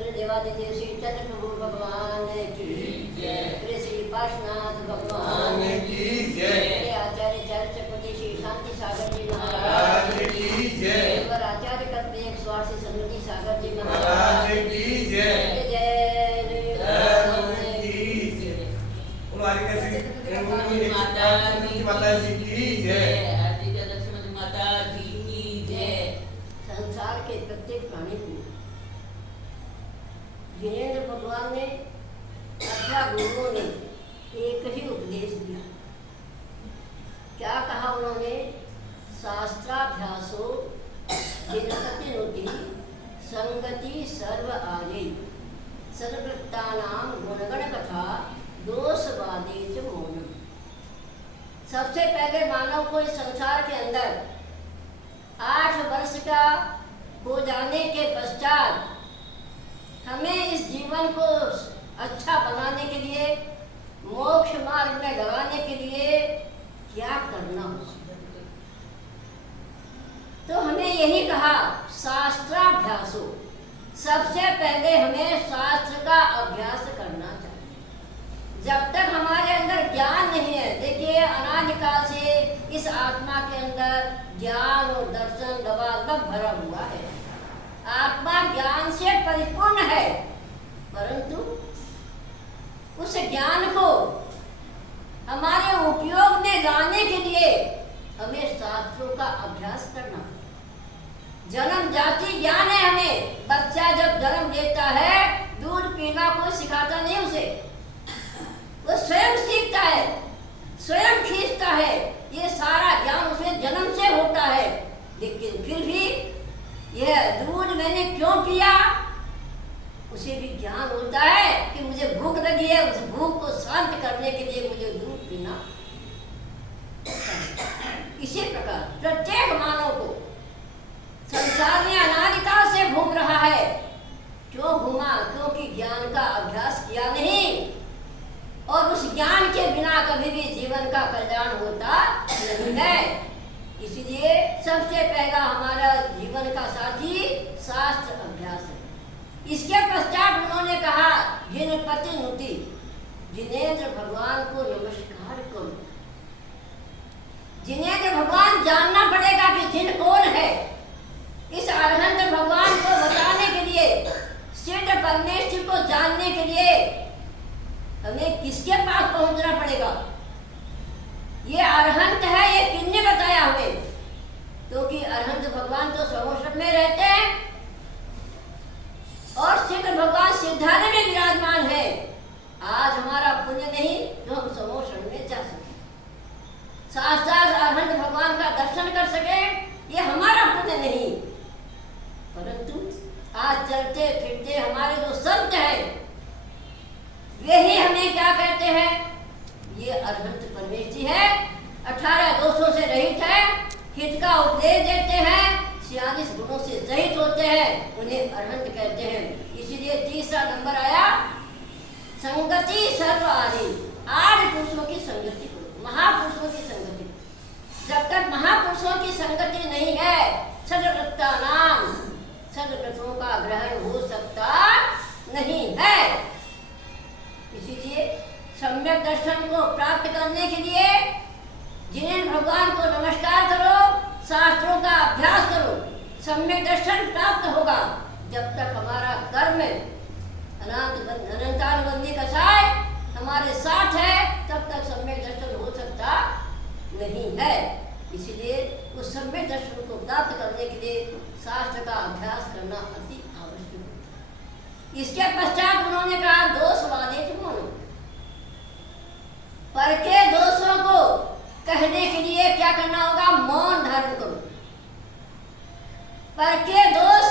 फिर देवादिदेव श्री चंद्र प्रभु भगवान की जय, फिर श्री पार्श्वनाथ भगवान की जय, आचार्य चक्रवर्ती श्री शांति सागर जी महाराज की जय, आचार्य कल्पे स्वास्थ्य समृद्धि सागर जी महाराज की जय, जय माता जी की जय। संसार के प्रत्येक प्राणी को जिनेंद्र भगवान ने अथवा गुरुओं ने एक ही उपदेश दिया। क्या कहा उन्होंने? शास्त्राभ्यासो जिनपतिनुति संगति सर्व आगे सर्ववृत्तानाम गुणगण कथा दोषवादे च मौनम। सबसे पहले मानव को इस संसार के अंदर 8 वर्ष का हो जाने के पश्चात हमें इस जीवन को अच्छा बनाने के लिए, मोक्ष मार्ग में लगाने के लिए क्या करना हो? तो हमें यही कहा शास्त्राभ्यासो। सबसे पहले हमें शास्त्र का अभ्यास करना चाहिए। जब तक हमारे अंदर ज्ञान नहीं है, देखिए अनादिकाल से इस आत्मा के अंदर ज्ञान और दर्शन दबादब भरा हुआ है। आत्मा ज्ञान से परिपूर्ण है, परंतु उस ज्ञान को हमारे उपयोग में लाने के लिए हमें शास्त्रों का अभ्यास करना। जन्म जाति ज्ञान है हमें। बच्चा जब जन्म लेता है, दूध पीना कोई सिखाता नहीं उसे, वो स्वयं सीखता है, स्वयं खींचता है। ये सारा ज्ञान उसे जन्म से होता है। लेकिन फिर भी यह दूध मैंने क्यों पिया, उसे भी ज्ञान होता है कि मुझे भूख लगी है, उस भूख को शांत करने के लिए मुझे दूध पीना। इसी प्रकार प्रत्येक मानव को संसार में अनादिकाल से घूम रहा है। क्यों घूमा? क्योंकि ज्ञान का अभ्यास किया नहीं, और उस ज्ञान के बिना कभी भी जीवन का कल्याण होता नहीं है। इसलिए सबसे पहला हमारा जीवन का साथी शास्त्र अभ्यास है। इसके पश्चात उन्होंने कहा जिनपतिनुति, जिनेंद्र भगवान को नमस्कार करो। जिनेंद्र भगवान जानना पड़ेगा कि जिन कौन है। इस अरहंत भगवान को बताने के लिए, सिद्ध परमेश्वर को जानने के लिए हमें किसके पास पहुंचना पड़ेगा? ये अरहंत है, ये किसने बताया हमें? क्योंकि अरहंत भगवान तो समोषण में रहते हैं और सिद्ध भगवान सिद्धार्थ में विराजमान है। आज हमारा पुण्य नहीं जो हम समोषण में जा सके, साक्षात अरहंत भगवान का दर्शन कर सके, ये हमारा पुण्य नहीं। परंतु आज चलते फिरते हमारे जो संत हैं, वे ही हमें क्या कहते हैं? ये अरहंत परमेश्वर है, 18 दोषों से रहित है, हित का उपदेश देते हैं, 46 गुणों से सहित होते हैं, उन्हें अरहंत कहते हैं। इसलिए तीसरा नंबर आया संगति सर्व आदि। 8 पुरुषों की संगति करो, महापुरुषों की संगति। जब तक महापुरुषों की संगति नहीं है, सदव्रता नाम, सदव्रतों का ग्रहण हो सकता नहीं है। इसीलिए सम्यक दर्शन को प्राप्त करने के लिए जिनेंद्र भगवान को नमस्कार करो, शास्त्रों का अभ्यास करो, सम्यक दर्शन प्राप्त होगा। जब तक हमारा कर्म अनंतानुबंधी कषाय हमारे साथ है, तब तक सम्यक दर्शन हो सकता नहीं है। इसलिए उस सम्यक दर्शन को प्राप्त करने के लिए शास्त्र का अभ्यास करना अति आवश्यक है। इसके पश्चात उन्होंने कहा दोषवादे च मौनम। पर के दोषों को कहने के लिए क्या करना होगा? मौन धारण करो। पर के दोष,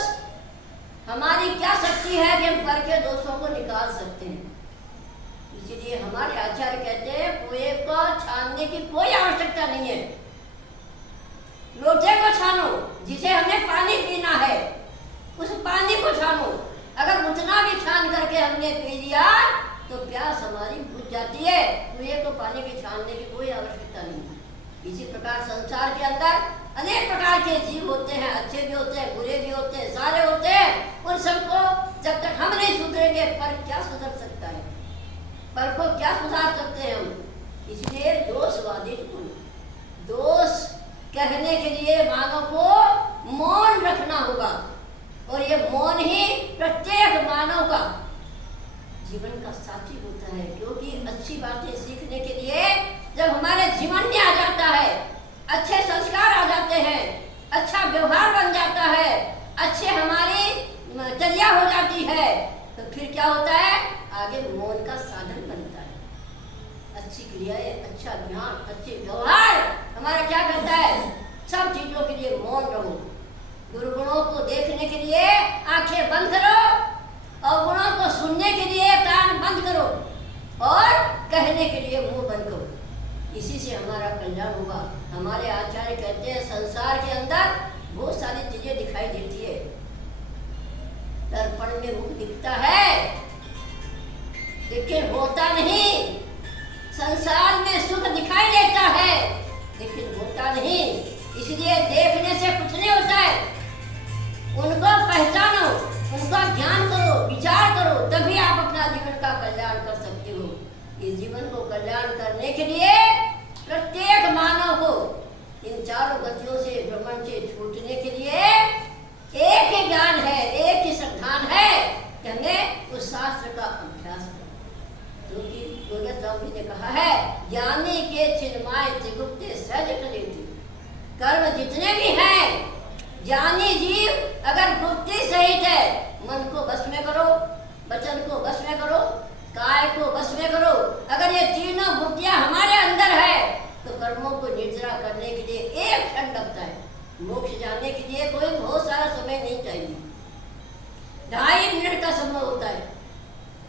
हमारी क्या शक्ति है कि हम पर के दोषों को निकाल सकते हैं? इसलिए हमारे आचार्य कहते हैं कुएं को छानने की कोई आवश्यकता नहीं है। लोटे को छानो, जिसे हमें पानी पीना है, उस पानी को छानो। अगर उतना भी छान करके हमने पी लिया तो प्यास हमारी बुझ जाती है। कुएं को पानी की छानने की कोई आवश्यकता नहीं है। इसी प्रकार संसार के अंदर अनेक प्रकार के जीव होते हैं, अच्छे भी होते हैं, बुरे भी होते हैं, सारे होते हैं। उन सबको जब तक हम नहीं करेंगे पर क्या सुधर सकता है, पर को क्या सुधार सकते हैं हम। इसलिए दोषवादित गुण, दोष कहने के लिए मानव को मौन रखना होगा, और ये मौन ही प्रत्येक मानव का जीवन का साथी होता है। क्योंकि अच्छी बातें सीखने के लिए जब हमारे जीवन में आ जाता है, अच्छे संस्कार आ जाते हैं, अच्छा व्यवहार बन जाता है, अच्छे हमारी चर्या हो जाती है, तो फिर क्या होता है, आगे मौन का साधन बनता है। अच्छी क्रियाएं, अच्छा ज्ञान, अच्छे व्यवहार हमारा क्या करता है, सब चीजों के लिए मौन रहो। दुर्गुणों को देखने के लिए आंखें बंद करो, और गुणों को सुनने के लिए कान बंद करो, और कहने के लिए मुंह बंद करो। इसी से हमारा कल्याण होगा। हमारे आचार्य कहते हैं संसार के अंदर बहुत सारी चीजें दिखाई देती है। दर्पण में मुख दिखता है लेकिन होता नहीं, संसार में सुख दिखाई देता है लेकिन होता नहीं। इसलिए देखने से कुछ नहीं होता है, उनको पहचानो, उनका ज्ञान करो, विचार करो, तभी आप अपना जीवन का कल्याण कर सकते हो। इस जीवन को कल्याण करने के लिए प्रत्येक मानव को इन चारों गतियों से, भ्रमण से छूटने के लिए एक ही ज्ञान है, एक ही संधान है कि हमें उस शास्त्र का अभ्यास करें। क्योंकि गोरखनाथ जी ने कहा है, ज्ञानी के छिन्माय त्रिगुप्ते सहज कलेति। कर्म जितने भी हैं, ज्ञानी जीव अगर बुद्धि सहित है, मन को बस में करो, वचन को बस में करो, काय को बस में करो, अगर ये तीनों बुद्धियां हमारे अंदर है तो कर्मों को निर्जरा करने के लिए एक क्षण लगता है। मोक्ष जाने के लिए कोई बहुत सारा समय नहीं चाहिए, 2.5 मिनट का समय होता है।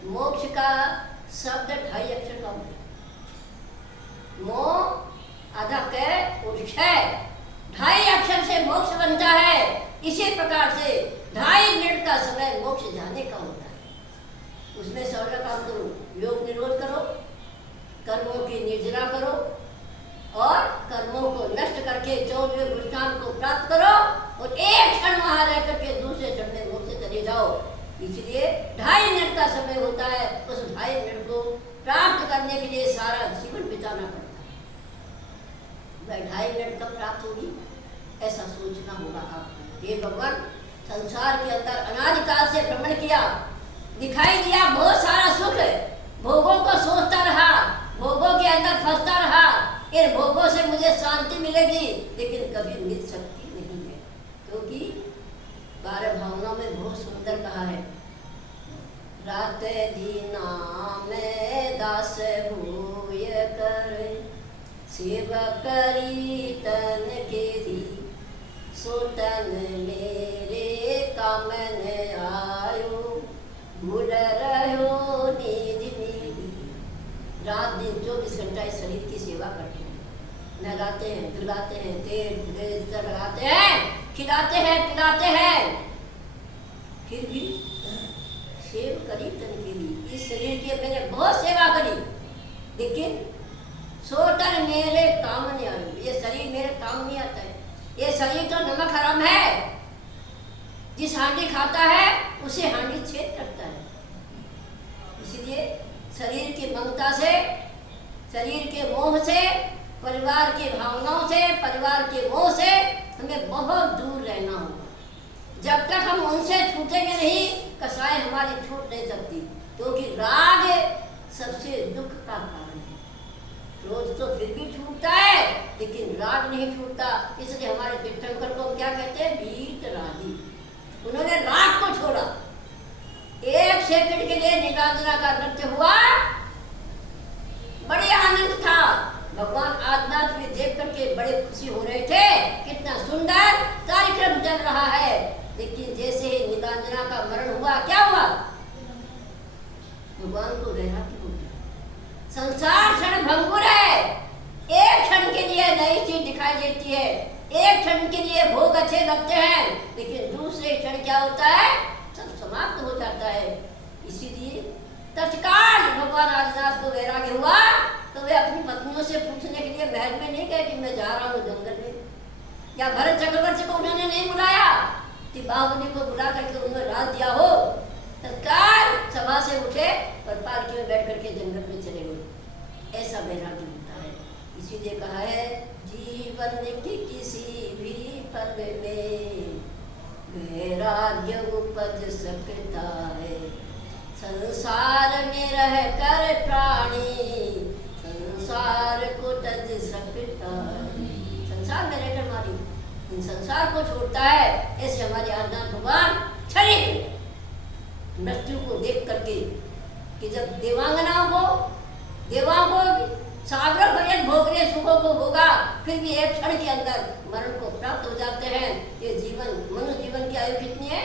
मोक्ष का शब्द 2.5 अक्षर का होता है। मो आधा कै और क्षय, 2.5 अक्षर से मोक्ष बनता है। इसी प्रकार से 2.5 मिनट का समय मोक्ष जाने का होता है। उसमें सर्व काम करो, योग निरोध करो, कर्मों की निर्जरा करो, और कर्मों को नष्ट करके 14वें पुरुषार्थ को प्राप्त करो, और एक क्षण वहां रह करके दूसरे क्षण में मोक्ष चले जाओ। इसलिए 2.5 मिनट का समय होता है। उस 2.5 मिनट को प्राप्त करने के लिए सारा जीवन बिताना पड़ता है। वह 2.5 मिनट कब प्राप्त होगी, ऐसा सोचना होगा आपको। हे भगवान, संसार के अंदर अनादिकाल से भ्रमण किया, दिखाई दिया बहुत सारा सुख, भोगों को सोचता रहा, भोगों के अंदर फंसता रहा, इन भोगों से मुझे शांति मिलेगी, लेकिन कभी मिल सकती नहीं है। क्योंकि 12 भावनाओं में बहुत सुंदर कहा है, रात दीना में दास भूय कर, सेवा करी तन के दी, सोतन मेरे कामन आयो, भूल रहो नींद नींद। रात दिन 24 घंटा इस शरीर की सेवा करते हैं, नहलाते हैं, धुलाते हैं, तेल लगाते हैं, खिलाते हैं, पिलाते हैं, फिर भी सेव करी तन के लिए। इस शरीर की मैंने बहुत सेवा करी, लेकिन सोतन मेरे काम नहीं आयो, ये शरीर मेरे काम नहीं आता है। ये शरीर तो नमक हराम है, जिस हांडी खाता है उसे हांडी छेद करता है। इसलिए शरीर की ममता से, शरीर के मोह से, परिवार की भावनाओं से, परिवार के मोह से हमें बहुत दूर रहना होगा। जब तक हम उनसे छूटेंगे नहीं, कसाई हमारी छूट नहीं सकती। क्योंकि राग सबसे दुख का कारण है। क्रोध तो फिर भी छूटता है, लेकिन राग नहीं छूटता। इसलिए हमारे तीर्थंकर को हम क्या कहते हैं, वीतरागी। उन्होंने राग को छोड़ा। 1 सेकंड के लिए नीलांजना का नृत्य हुआ, बड़े आनंद था। भगवान आदिनाथ भी देख करके बड़े खुशी हो रहे थे, कितना सुंदर कार्यक्रम चल रहा है। लेकिन जैसे ही नीलांजना का मरण हुआ, क्या हुआ, भगवान को वैराग्य हो गया। संसार क्षण भंगुर है, एक क्षण के लिए नई चीज दिखाई देती है, एक क्षण के लिए भोग अच्छे लगते हैं, लेकिन दूसरे क्षण क्या होता है, सब समाप्त हो जाता है। इसीलिए तत्काल भगवान आदिनाथ को वैराग्य हुआ, तो वे अपनी पत्नियों से पूछने के लिए महल में नहीं गए कि मैं जा रहा हूँ जंगल में, या भरत चक्रवर्ती को उन्होंने नहीं बुलाया कि बाहुबली को बुला करके उन्होंने राज दिया हो। तत्काल सभा से इसीलिए कहा है जीवन की किसी भी पल में वैराग्य उपज सकता है। संसार में रह कर प्राणी संसार को तज सकता है। संसार में रहकर मारी इन संसार को छोड़ता है। ऐसे हमारे आज्ञान भगवान क्षणिक मृत्यु को देख करके कि जब देवांगनाओं को सागरों भरे भोग रहे सुखों को होगा, फिर भी एक क्षण के अंदर मरण को प्राप्त हो जाते हैं। ये जीवन मनुष्य जीवन की आयु कितनी है?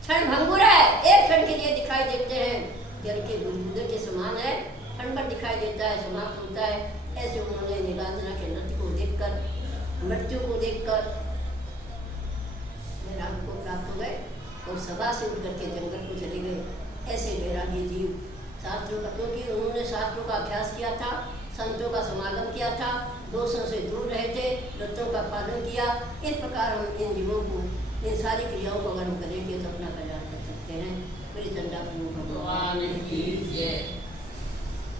क्षण भंगुर है, एक क्षण के लिए दिखाई देते हैं। जल के बुलबुले के समान है, क्षण भर दिखाई देता है, समाप्त होता है। ऐसे उन्होंने नीलांजना के नृत्य को देखकर, मृत्यु को देखकर वैराग्य को प्राप्त हो गए और सभा से उठ करके जंगल को चले गए। ऐसे वैरागी जीव शास्त्रों का, क्योंकि उन्होंने शास्त्रों का अभ्यास किया था, संतों का समागम किया था, दोषों से दूर रहे थे, व्रतों का पालन किया। इस प्रकार हम इन जीवों को, इन सारी क्रियाओं को अगर हम करेंगे तो अपना कल्याण